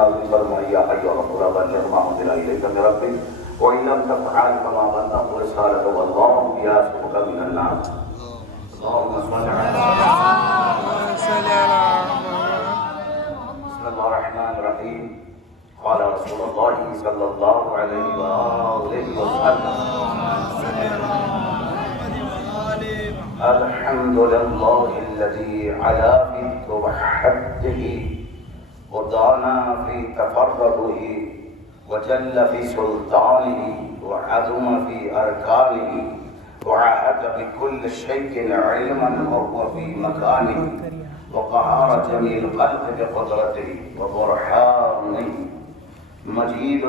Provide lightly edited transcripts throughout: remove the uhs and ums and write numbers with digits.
نازل فرمائی یا ایھا الرسول بلغ ما انزل الیک من ربک وان لم تفعل فما بلغت رسالته والله یعصمک من الناس اللهم صل علی بسم اللہ الرحمن الرحیم قال رسول اللہ صلی اللہ علیہ وآلہ وسلم الحمد لله الذي علا في توحده ودانا في تفرده وجل في سلطانه وعظم في أركانه وعاد بكل شيء علما وهو في مكانه وقهر جميع الخلق بقدرته وبرهانه مجيد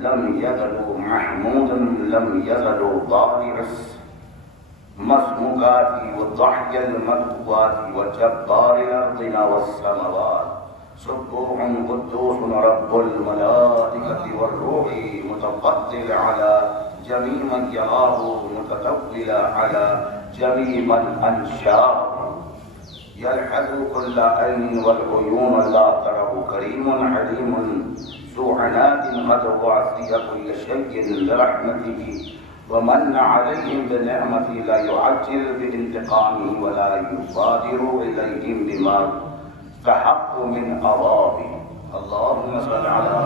لم يزل محمود لم يزل ضارع مسموقات والضحك المكتوبات وجبار الأرض والسماوات سبوح قدوس رب الملائكة والروح متفضل على جميع من يراه متطول على جميع من أنشاه يلحظ كل عين والعيون لا تره كريم حليم ذو عناد قد وعصي كل شيء برحمته ومن عليهم بنعمته لا يعجل بانتقامه ولا يبادر إليهم بما استحقوا من عذابه اللهم صل على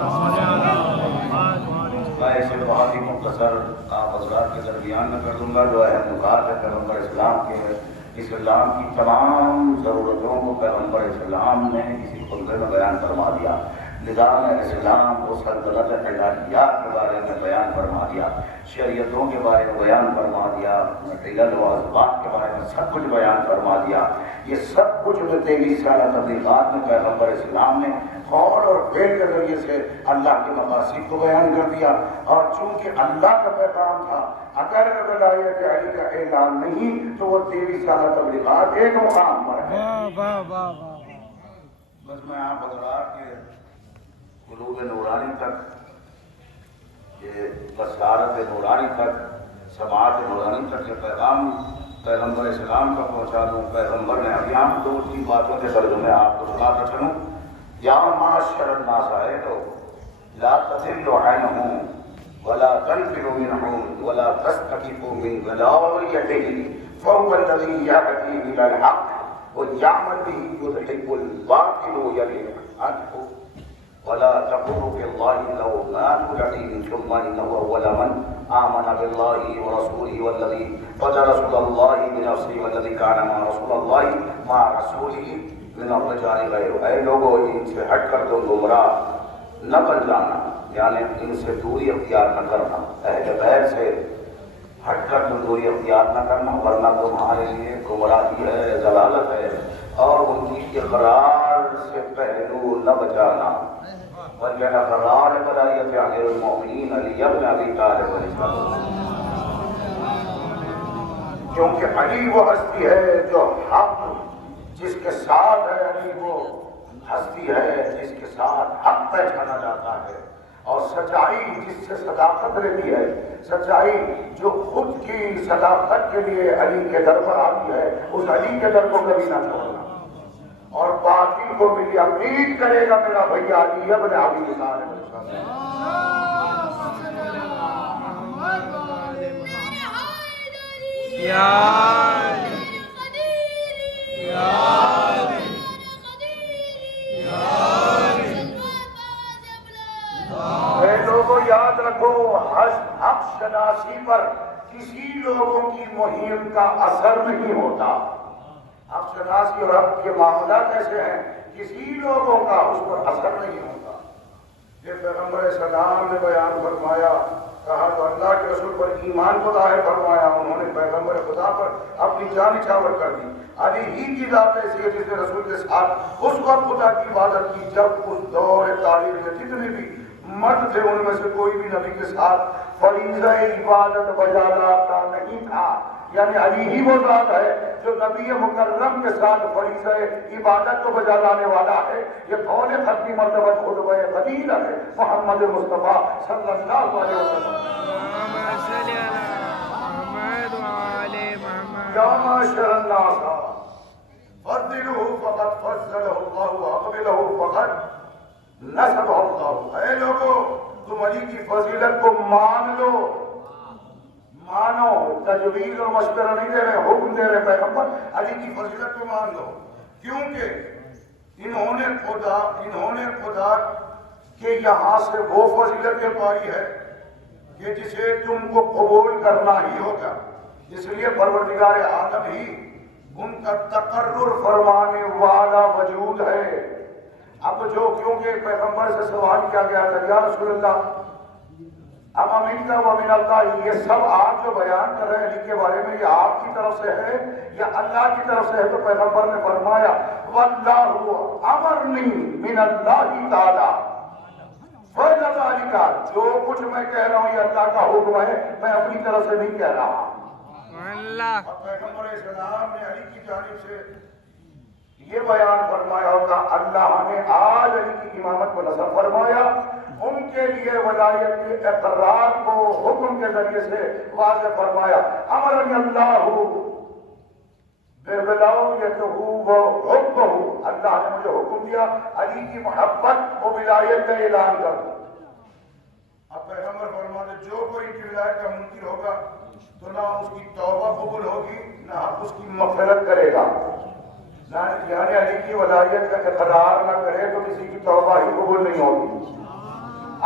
میں اسے بہت ہی مختصر آپ حضرات کے درمیان میں کر دوں گا جو اہم نکات ہے پیغمبر اسلام کے اسلام کی تمام ضرورتوں کو پیغمبر اسلام نے کسی خطبے میں بیان فرما دیا نظام اسلام کو سلطنت الہیات کے بارے میں بیان فرما دیا شریعتوں کے بارے میں بیان فرما دیا علل و اسباب کے بارے میں سب کچھ بیان فرما دیا یہ سب کچھ 23 سالہ تبلیغات میں پیغمبر اسلام نے قول اور فعل کے ذریعے سے اللہ کے مقاصد کو بیان کر دیا اور چونکہ اللہ کا پیغام تھا اگر ولایت علی کا اعلان نہیں تو وہ 23 سالہ تبلیغات ایک مقام پر ہے بس میں آپ حضرات کے قلوب نورانی تک یہ بصارت نورانی تک سماعت نورانی تک یہ پیغام پیغمبر اسلام کا پہنچا دوں پیغمبر نے اب یہاں 2-3 باتوں کے ترجمے آپ کو سنا کر چلوں یا معاشر الناس لا تضل عنهم ولا تنفر منهم ولا تستكف من ولايته فهو الذي يهدي الى الحق ويعمل به يذهب الباطل يذهب عنه ولا تقولوا في الله لومات لائم ثم انه اول من آمن بالله ورسوله والذي قد رسول الله بنفسه والذي كان مع رسول الله مع رسوله من الرجال غيره اے لوگوں ان سے ہٹ کر تم گمراہ نہ بن جانا یعنی ان سے دوری اختیار نہ کرنا اہل بیت سے ہٹ کر تم دوری اختیار نہ کرنا ورنہ تمہارے لیے گمراہی ہے ضلالت ہے اور ان کی اقرار سے پہلو نہ بچانا بلکہ اقرار بلایت امیر المؤمنین علی ابن ابی طالب علیہ السلام کیونکہ علی وہ ہستی ہے جو حق جس کے ساتھ ہے علی وہ ہستی ہے جس کے ساتھ حق پہچانا جاتا ہے اور سچائی جس سے صداقت رہتی ہے سچائی جو خود کی صداقت کے لیے علی کے در پر آتی ہے اس علی کے در کو کبھی نہ چھوڑنا اور باطل کو بھی امید کرے گا میرا بھیا علی ابن ابی طالب لوگوں یاد رکھو حق شناسی پر کسی لوگوں کی مہم کا اثر نہیں ہوتا حق شناسی اور حق کے معاملات ایسے ہیں کسی لوگوں کا اس پر اثر نہیں ہوتا یہ پیغمبر اسلام نے بیان فرمایا کہا تو اللہ کے رسول پر ایمان کو ظاہر فرمایا انہوں نے پیغمبر خدا پر اپنی جان نچھاور کر دی علی ہی کی ذات ایسی ہے جس نے رسول کے ساتھ اس وقت خدا کی عبادت کی جب اس دور تاریخ میں جتنے بھی مرد تھے ان میں سے کوئی بھی نبی کے ساتھ فریضہ عبادت بجا لاتا نہیں تھا یعنی علی ہی وہ ذات ہے جو نبی مکرم کے ساتھ فریضہ عبادت کو بجا لانے والا ہے یہ قول ختمی مرتبہ خطبہ قدیر ہے محمد مصطفیٰ صلی اللہ علیہ وسلم یا معاشر الناس فضلوه فقد فضله الله واقبله فقد نسب اللہ، اے لوگو تم علی کی فضیلت کو مان لو، مانو، تجویز اور مشورہ نہیں دے رہے، حکم دے رہے پیغمبر، علی کی فضیلت کو مان لو، کیونکہ انہوں نے خدا کے یہاں سے وہ فضیلتیں پائی ہے کہ جسے تم کو قبول کرنا ہی ہوگا، اس لیے پروردگار عالم ہی ان کا تقرر فرمانے والا وجود ہے۔ اب جو کیونکہ پیغمبر سے سوال کیا گیا تھا، یا رسول اللہ اب امین و من اللہ، یہ سب آپ جو بیان کر رہے ہیں علی کے بارے میں، یہ آپ کی طرف سے ہے یا اللہ کی طرف سے ہے؟ تو پیغمبر نے فرمایا واللہ امرنی من اللہ تعالی فضل علی کا، جو کچھ میں کہہ رہا ہوں یہ اللہ کا حکم ہے، میں اپنی طرف سے نہیں کہہ رہا۔ اللہ پیغمبر السلام نے علی کی جانب سے یہ بیان فرمایا ہوگا، اللہ نے آج علی کی امامت کو نصب فرمایا، ان کے لیے ولایت کے اقرار کو حکم کے ذریعے سے واضح فرمایا، امرنی اللہ بولایتہ وحبہ، اللہ نے مجھے حکم دیا علی کی محبت و ولایت کا اعلان کر دوں۔ اب پیغمبر فرماتے جو کوئی ان کی ولایت کا منکر ہوگا تو نہ اس کی توبہ قبول ہوگی نہ اس کی مغفرت کرے گا، یعنی علی کی ولایت کا اقرار نہ کرے تو کسی کی توبہ ہی قبول نہیں ہوگی۔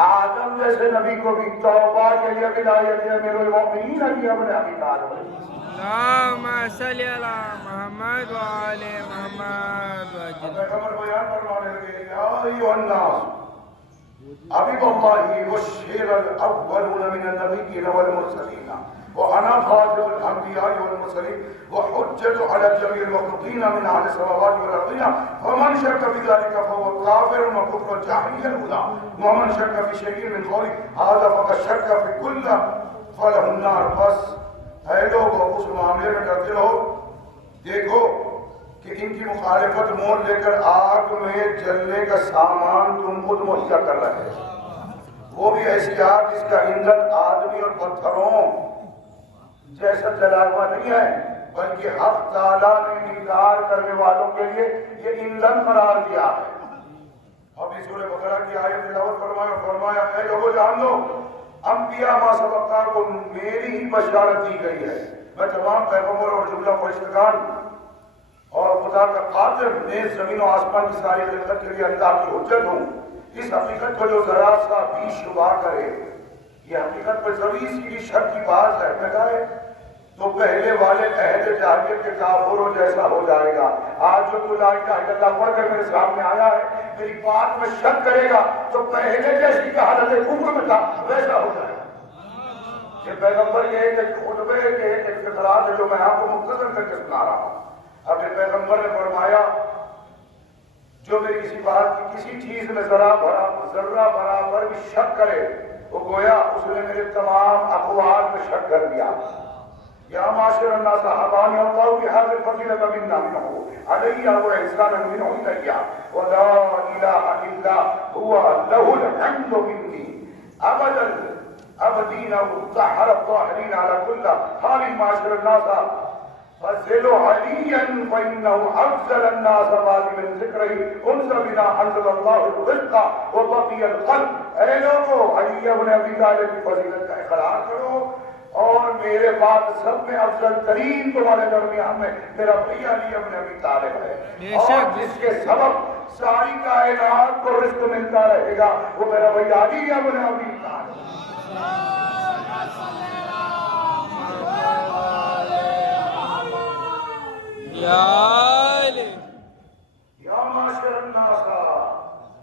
آدم جیسے نبی کو بھی توبہ کے لیے ولایت ہے، امیر المؤمنین علی ابن ابی طالب۔ اللہم صلی علی محمد و آل محمد وجل۔ پیغمبر بیان فرمانے لگے، یا ایھا الناس حبیب اللہ والشیر الاولون من النبیین والمرسلین وانا خاتم الانبیاء والمرسلین وحجۃ علی جمیع المخلوقین من اہل السماوات والارضین فمن شک فی ذلک فهو کافر وکفر الجاہلیہ الاولی ومن شک فی شیء من قولی ھذا فقد شک فی کل فلہ النار۔ بس اے لوگوں اس معاملے میں ڈرتے رہو، دیکھو کہ ان کی مخالفت مول لے کر آگ میں جلنے کا سامان تم خود مہیا کر رہے ہیں، وہ بھی ایسی آگ جس کا ایندھن آدمی اور پتھروں جیسا جلا ہوا نہیں ہے، بلکہ حق تعالیٰ نے انکار کرنے والوں کے لیے یہ ایندھن قرار دیا ہے۔ اب اس سورہ بقرہ کی آیت تلاوت فرمایا اے لوگوں جان لو انبیاء ما سبقہ کو میری ہی بشارت دی گئی ہے، میں تمام پیغمبر اور جملہ فرشتگان اور خدا کا قادر میں زمین و آسمان کی ساری خلقت کے لیے اللہ کی حجت ہوں۔ اس حقیقت کو جو ذرا سا بھی شبہ کرے، یہ حقیقت پر ذری سی بھی شک کی بات ہے لگائے تو پہلے والے عہد جاہلیت کے کافروں جیسا ہو جائے گا۔ آج جو تو لا الہ الا اللہ پڑھ کر میرے سامنے آیا ہے، میری بات میں شک کرے گا تو پہلے جیسی کہ حالت کفر میں تھا ویسا ہو جائے گا۔ یہ پیغمبر کے ایک خطبے کے ایک اقتراض ہے جو میں آپ کو مختصر کر کے سنا رہا ہوں۔ اب پیغمبر نے فرمایا جو میری کسی بات کی کسی چیز میں ذرہ برابر بھی شک کرے وہ گویا اس نے میرے تمام اقوال میں شک کر دیا۔ یا معاشر الناس حبانی اللہ بهذه الفضیلۃ منا منه علیہ و احسانا منه الیہ ولا الہ الا هو له الحمد منی ابدا ابدین ظہر الظاہرین علی کل حال معاشر الناس فضلوا علیا فانه افضل الناس بعد من ذکرہ انزل بنا انزل اللہ الرزق وبقی القلب۔ اے لوگوں علی ابن ابی طالب کی فضیلت کا اقرار کرو اور میرے بعد سب میں افضل ترین تمہارے درمیان میں میرا بھائی علی ابن ابی طالب ہے، اور جس کے سبب ساری کائنات کو رزق ملتا رہے گا وہ میرا بھائی علی ابن ابی طالب۔ یا علی یا معاشر الناس،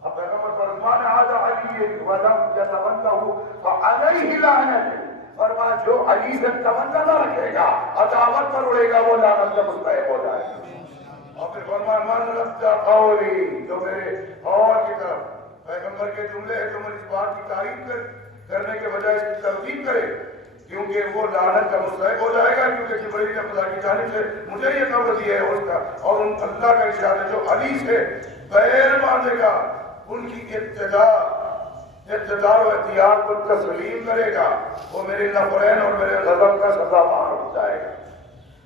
اب پیغمبر فرمان عاد علی ولم یتولہ فعلیہ لعنت، فرمایا جو علی سے تمنا نہ رکھے گا عداوت پر اڑے گا وہ لعنت کا مستحق ہو جائے گا۔ اور پھر فرمایا من رد قولی، جو میرے قول کی طرف پیغمبر کے جملے ہیں جو میں اس بات کی تعریف کرنے کے بجائے اس کی تردید کرے کیونکہ وہ لعنت کا مستحق ہو جائے گا، کیونکہ جبرائیل نے خدا کی جانب سے مجھے یہ خبر دی ہے اس کا، اور ان اللہ کا ارشاد ہے جو علی سے بیر باندھے گا ان کی اقتدار و اختیار کو تسلیم کرے گا وہ میرے نفرین اور میرے غضب کا سزاوار ہو جائے گا۔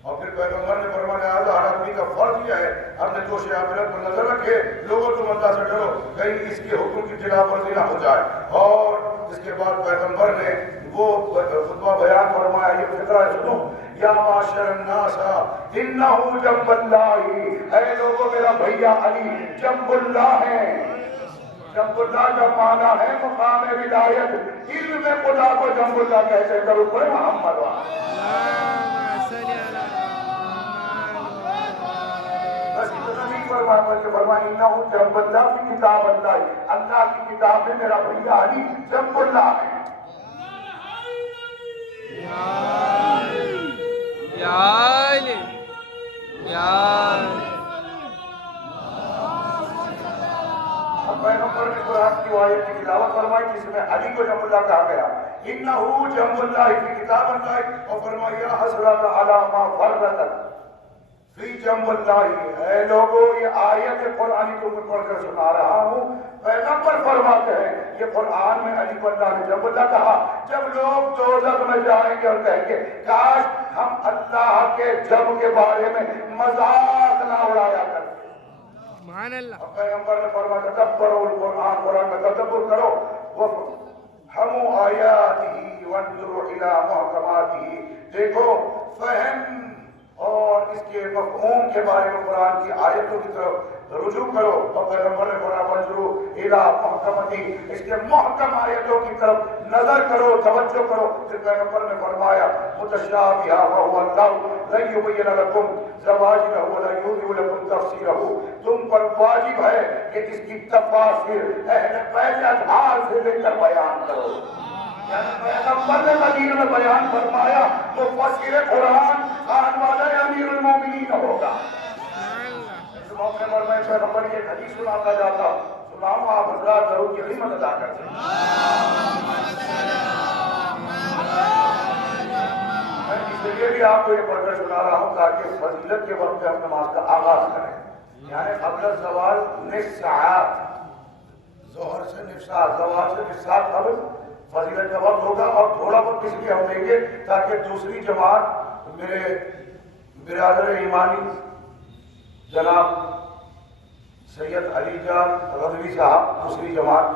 اور پھر پیغمبر نے فرمایا ہر آدمی کا فرض یہ ہے اپنے جوش آخرت پر نظر رکھے، لوگوں تم اللہ سے ڈرو کہیں اس کے حکم کی خلاف ورزی نہ ہو جائے۔ اور اس کے بعد پیغمبر نے وہ خطبہ بیان فرمایا، یہ فقرہ سنو، یا معاشر الناس انہ جنب اللہ، اے لوگوں میرا بھیا علی جنب اللہ ہے۔ جنب اللہ کا معنی ہے مقام ولایت، علم خدا کو جنب اللہ کہتے ہیں، کرو کوئی محمد اللهم صل على بس اتنا نہیں فرمایا بلکہ فرمایا انہ جنب اللہ کی کتاب اللہ، اللہ کی کتاب میں میرا بھیا علی جنب اللہ ہے۔ یا علی یا پیغمبر نے قرآن کی آیت کی تلاوت فرمائی جس میں علی کو جنب اللہ کہا گیا، انہو جنب اللہ کی کتاب اللہ، اور فرمایا یا حسرت علی ما فرطت فی جنب اللہ۔ اے لوگوں یہ آیت قرآن کو میں پڑھ کر سنا رہا ہوں، پیغمبر فرماتے ہیں یہ قرآن میں علی کو اللہ نے جنب اللہ کہا۔ جب لوگ دوزخ میں جائیں گے اور کہیں گے کاش ہم اللہ کے جنب کے بارے میں مذاق نہ اڑایا کرتے، سبحان اللہ۔ پیغمبر نے فرمایا تدبروا القرآن، قرآن کا تدبر کرو، وفهموا آیاتہ وانظروا الی محکماتہ، دیکھو فہم اور اس کے مفہوم کے بارے میں قرآن کی آیتوں کی طرف رجوع کرو۔ اور پیغمبر نے فرمایا وانظروا الی محکماتہ، اس کے محکم آیتوں کی طرف نظر کرو، توجہ کرو۔ پھر پیغمبر نے فرمایا متشابہہ وهو اللہ لن یبین لکم زواجرہ ولا یوضح لکم تفسیرہ، تم پر واجب ہے کہ اس کی تفاسیر اہل بیت اطہار سے لے کر بیان کرو۔ یعنی پیغمبر نے مدینہ میں بیان فرمایا مفسر قرآن آن والا امیر المومنین ہوگا۔ اس موقع پر میں پیغمبر کی ایک حدیث سناتا جاتا ہوں، سناؤں آپ حضرات ضرور کی خدمت ادا کرتے ہیں۔ میں اس لیے بھی آپ کو یہ پڑھ کر سنا رہا ہوں تاکہ فضیلت کے وقت ہم نماز کا آغاز کریں، یعنی قبل الزوال نصف ساعت، ظہر سے نصف ساعت، زوال سے نصف ساعت قبل فضیلت کا وقت ہوگا۔ اور تھوڑا وقت اس لیے ہم دیں گے تاکہ دوسری جماعت میرے برادر ایمانی جناب سید علی جان رضوی صاحب دوسری جماعت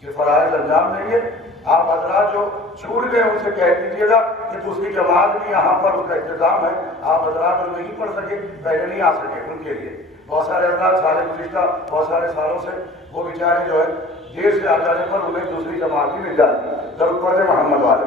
کی فرائض انجام دیں گے۔ آپ حضرات جو چھوٹ گئے ان سے کہہ دیجیے گا کہ دوسری جماعت بھی یہاں پر اس کا انتظام ہے، آپ حضرات جو نہیں پڑھ سکے پہلے نہیں آ سکے ان کے لیے بہت سارے حضرات سارے گزشتہ بہت سارے سالوں سے وہ بیچارے جو ہے دیر سے آ جانے پر انہیں دوسری جماعت بھی مل جاتی ہے۔ ضرور پڑھے محمد والے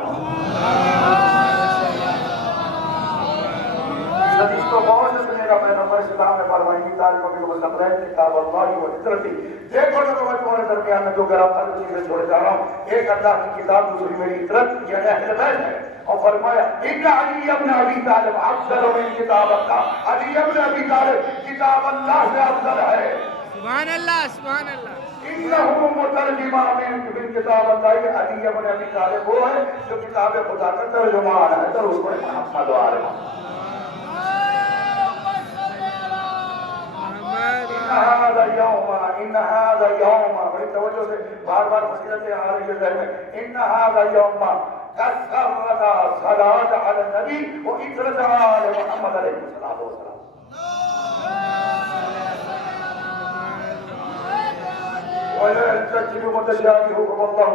اس حدیث کو غور سے سنے گا۔ پیغمبر اسلام نے فرمایا طالب کے مستقرین کتاب اللہ و فطرتی، دیکھو جو میں تمہارے درمیان میں جو گرام ہر چیزیں چھوڑ جا رہا ہوں، ایک اللہ کی کتاب دوسری میری فطرت یعنی اہل بیت ہے۔ اور فرمایا ان علی ابن ابی طالب افضل من کتاب اللہ، علی ابن ابی طالب کتاب اللہ سے افضل ہے۔ سبحان اللہ سبحان اللہ۔ انہو مترجمہ من کتاب اللہ، علی ابن ابی طالب وہ ہے جو کتاب خدا کا ترجمان ہے، تو اس کو محمد والے ان هذا يوم بڑی توجہ سے بار بار فضیلتیں آ رہی ہے ذہن میں، ان هذا يوم کثرنا صلاۃ علی النبی و اکرام علی محمد علیہ الصلوۃ والسلام۔ ولا تجد متشابهكم اللہ،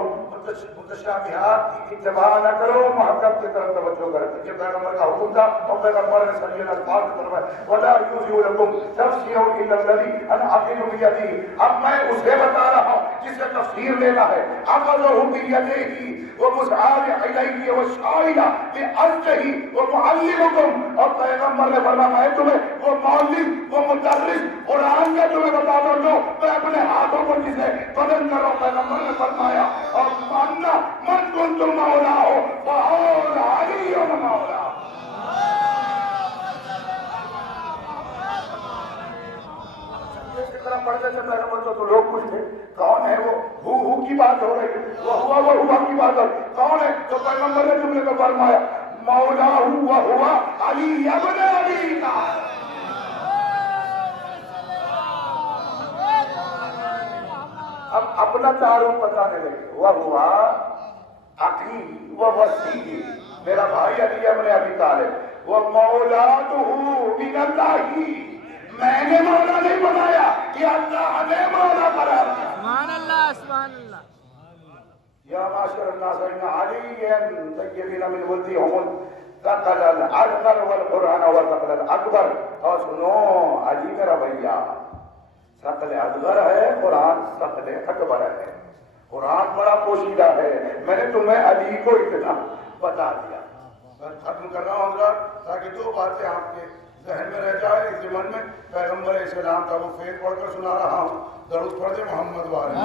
متشابہات کی اتباع نہ کرو، محکم کی طرف توجہ کرو۔ یہ پیغمبر کا حکم تھا اور پیغمبر نے صلی اللہ علیہ وسلم کی طرف ولا یوزی لکم تفسیر الا الذی انا اخذ بیدی، اب میں اسے بتا رہا ہوں جسے تفسیر لینا ہے، اخذہ بیدی ومسعار علیہ وشائلہ بأرجہ ومعلمکم، اور پیغمبر نے فرمایا میں تمہیں وہ معلم وہ مدرس قرآن کا تمہیں بتا دو جو میں اپنے ہاتھوں کو جسے بدل کرو۔ پیغمبر نے فرمایا اور ماننا من کنتم مولا ہو فہو علی مولا۔ اس طرح پڑھتے تھے پیغمبر تو لوگ پوچھتے کون ہے وہ ہو کی بات ہو رہی ہے، وہ ہوا کی بات ہو رہی کون ہے، تو پیغمبر نے جملے کو فرمایا مولا ہوا علی ابن ابی طالب۔ اب اپنا تعارف بتانے لگے، وہ ہوا عقیل و وسیع، میرا بھائی علی ابن ابی طالب، وَمَوْلَاتُهُ مِنَ اللَّهِ، میں نے مولا نہیں بنایا، یہ اللہ نے مولا قرار دیا۔ سبحان اللہ سبحان اللہ یا معاشر الناس ان علیا طیبین من ولدهم ثقل الاصغر والقرآن وثقل الاکبر۔ اور سنو علی میرا بھیا، ثقل اصغر ہے، قرآن ثقل اکبر ہے۔ قرآن بڑا پوشیدہ ہے، میں نے تمہیں علی کو اتنا بتا دیا۔ میں ختم کر رہا ہوں حضرات، تاکہ دو باتیں آپ کے ذہن میں رہ جائے۔ اس ضمن میں پیغمبر اسلام کا وہ فعل پڑھ کر سنا رہا ہوں، درود پڑھ دے محمد وعلیہ۔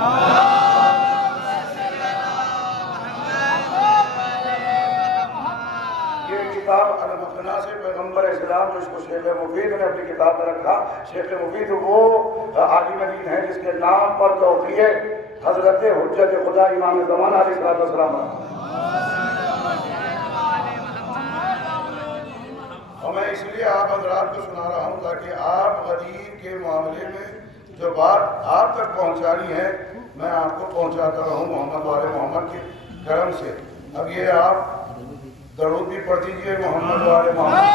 یہ کتاب المقنا سے پیغمبر اسلام، جو اس کو شیخ مفید نے اپنی کتاب میں رکھا۔ شیخ مفید وہ عالم دین ہے جس کے نام پر توقیع حضرت حجت خدا امام زمان علیہ السلام۔ اور میں اس لیے آپ حضرات کو سنا رہا ہوں تاکہ آپ غدیر کے معاملے میں جو بات آپ تک پہنچانی ہے میں آپ کو پہنچاتا رہوں محمد والے محمد کے کرم سے۔ اب یہ آپ درود بھی پڑھ دیجئے محمد والے محمد۔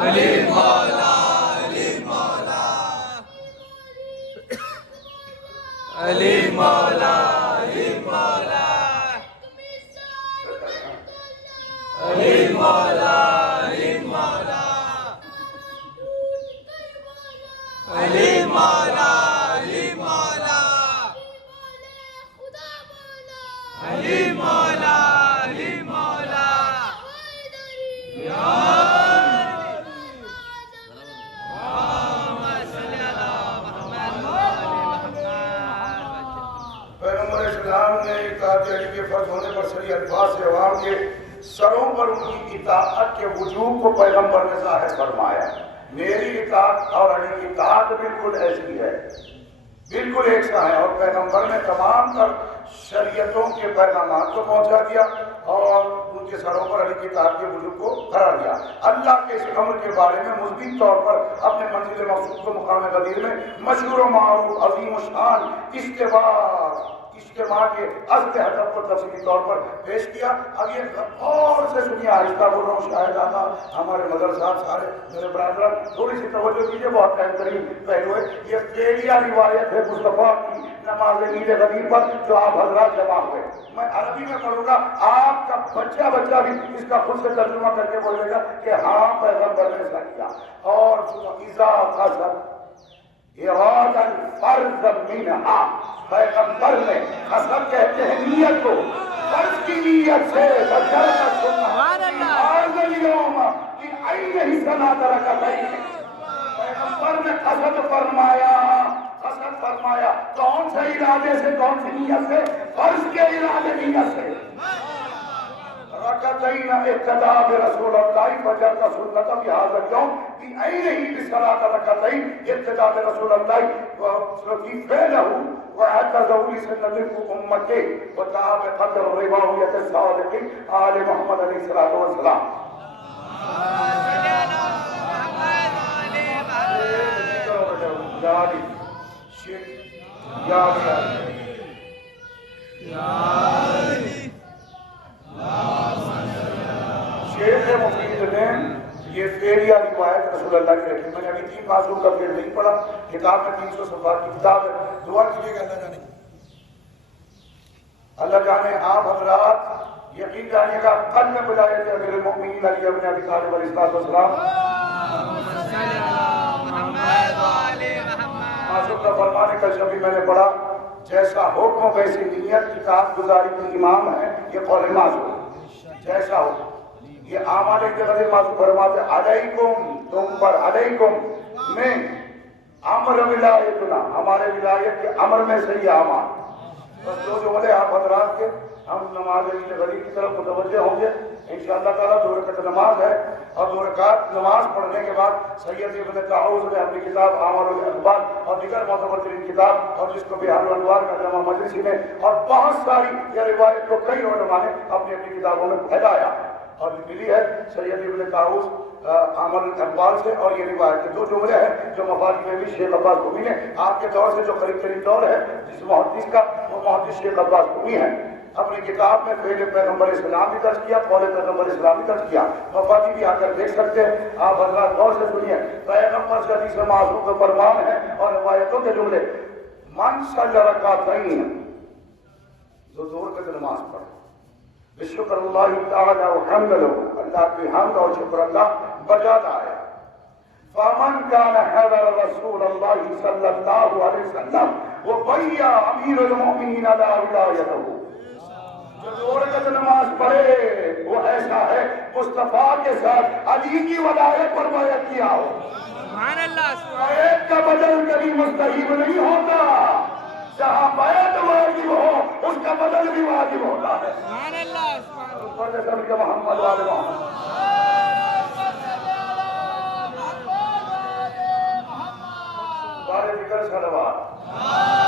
علی مولا علی مولا علی مولا علی مولا علی مولا علی مولا علی مولا علی مولا علی مولا علی مولا پیغمبر اسلام نے اطاعت علی کے فرض ہونے پر صریح الفاظ سے عوام کے سروں پر ان کی اطاعت کے وجوب کو پیغمبر نے ظاہر فرمایا۔ میری اطاعت اور علی کی اطاعت بالکل ایسی ہے، بالکل ایک سا ہے۔ اور پیغمبر نے تمام تر شریعتوں کے پیغامات کو پہنچا دیا اور ان کے سروں پر علی کی اطاعت کے وجوب کو قرار دیا۔ اللہ کے اس امر کے بارے میں مثبت طور پر اپنے منزل مقصود کو مقام غدیر میں مشہور و معروف عظیم و شان اجتماع کے اصل ہدف کو تفصیلی طور پر پیش کیا۔ اب یہ غور سے سنیے، آہستہ بول رہا ہوں، شاید آقا ہمارے مدر صاحب سارے میرے برادران تھوڑی سی توجہ کیجیے، بہت اہم ترین پہلو ہے۔ یہ فعلیہ روایت ہے مصطفیٰ کی نماز عید غدیر پر جو آپ حضرات جمع ہوئے۔ میں عربی میں پڑھوں گا، آپ کا بچہ بھی اس کا خود سے ترجمہ کر کے بولے گا کہ ہاں پیغمبر نے ایسا کیا۔ اور اذا قصد اراد الفرض منہا، پیغمبر نے قصد کہتے ہیں نیت کو، فرض کی نیت سے پیغمبر نے قصد فرمایا کون سے ارادے سے، کون سی نیت سے؟ فرض کے ارادے نیت سے۔ رکعتین اقتدا برسول اللہ فجر کا سنت بهذا اليوم بعینه بصلاۃ رکعتین اقتدا برسول اللہ وفي فعله واعتذر لسنة امته وتعب قدر رواية الصادق آل محمد علیہ الصلوۃ والسلام۔ شیخ مفید نے یہ فعلیہ روایت رسول اللہ کی رکھی۔ میں نے ابھی 3 معصوم کا فعل نہیں پڑھا، کتاب میں 300 صفحات کی کتاب ہے، دعا کیجیے گا اللہ جانے آپ حضرات یقین جانیے گا قلب میں بلایت امیر المؤمنین علی ابن ابی طالب علیہ السلام معصوم کا فرمانے کا شبی میں نے پڑھا، جیسا حکم ویسی نیت اطاعت گزاری کی امام ہے یہ قول معصوم، جیسا حکم یہ اعمال کے غیر معصوم فرماتے علیکم، تم پر علیکم میں امر ولایتنا، ہمارے ولایت کے امر میں سے یہ اعمال۔ بس دو جملے آپ حضرات کے، ہم نماز عید غدیر کی طرف متوجہ ہوں گے انشاءاللہ تعالیٰ۔ 2 رکعت نماز ہے اور 2 رکعت نماز پڑھنے کے بعد سید ابن طاؤس نے اپنی کتاب اعمال الاقبال اور دیگر معتبر ترین کتاب اور جس کو بہار الانوار کا جامع مجلسی میں اور بہت ساری یہ روایت کو کئی علماء نے اپنی اپنی کتابوں میں پھیلایا۔ اور ملی ہے سید ابن طاؤس عامر اقبال سے، اور یہ روایت کے 2 جملے ہیں جو مفاہیم میں بھی شیخ عباس قمی نے آپ کے دور سے جو قریب ترین دور ہے جس محدث کا، وہ محدث شیخ عباس قمی ہے، اپنی کتاب میں فعل پیغمبر اسلام بھی درج کیا، قول پیغمبر اسلام بھی درج کیا، مفادی بھی آ کر دیکھ سکتے ہیں، آپ حضرات غور سے سنیے، پیغمبر سے حدیث معصوم کا فرمان ہے اور روایتوں کے جملے، من صلی رکعتین، جو زور کا نماز پڑھے بشکر اللہ تعالی وحمد لہو، اللہ کی حمد اور شکر اللہ بجا لائے، فمن کان حضر رسول اللہ صلی اللہ علیہ وسلم وبیع امیر المؤمنین لا ولایتہ، جو 2 رکعت نماز پڑھے وہ ایسا ہے مصطفیٰ کے ساتھ علی کی ولایت پر بیعت کیا ہو۔ سبحان اللہ، بیعت کا بدل کبھی مستحب نہیں ہوتا، جہاں بیعت واجب ہو اس کا بدل بھی واجب ہوتا ہے۔ سبحان اللہ، سبحان اللہ۔ اوپر سے سب کے محمد والے محمد بارے ذکر صلوات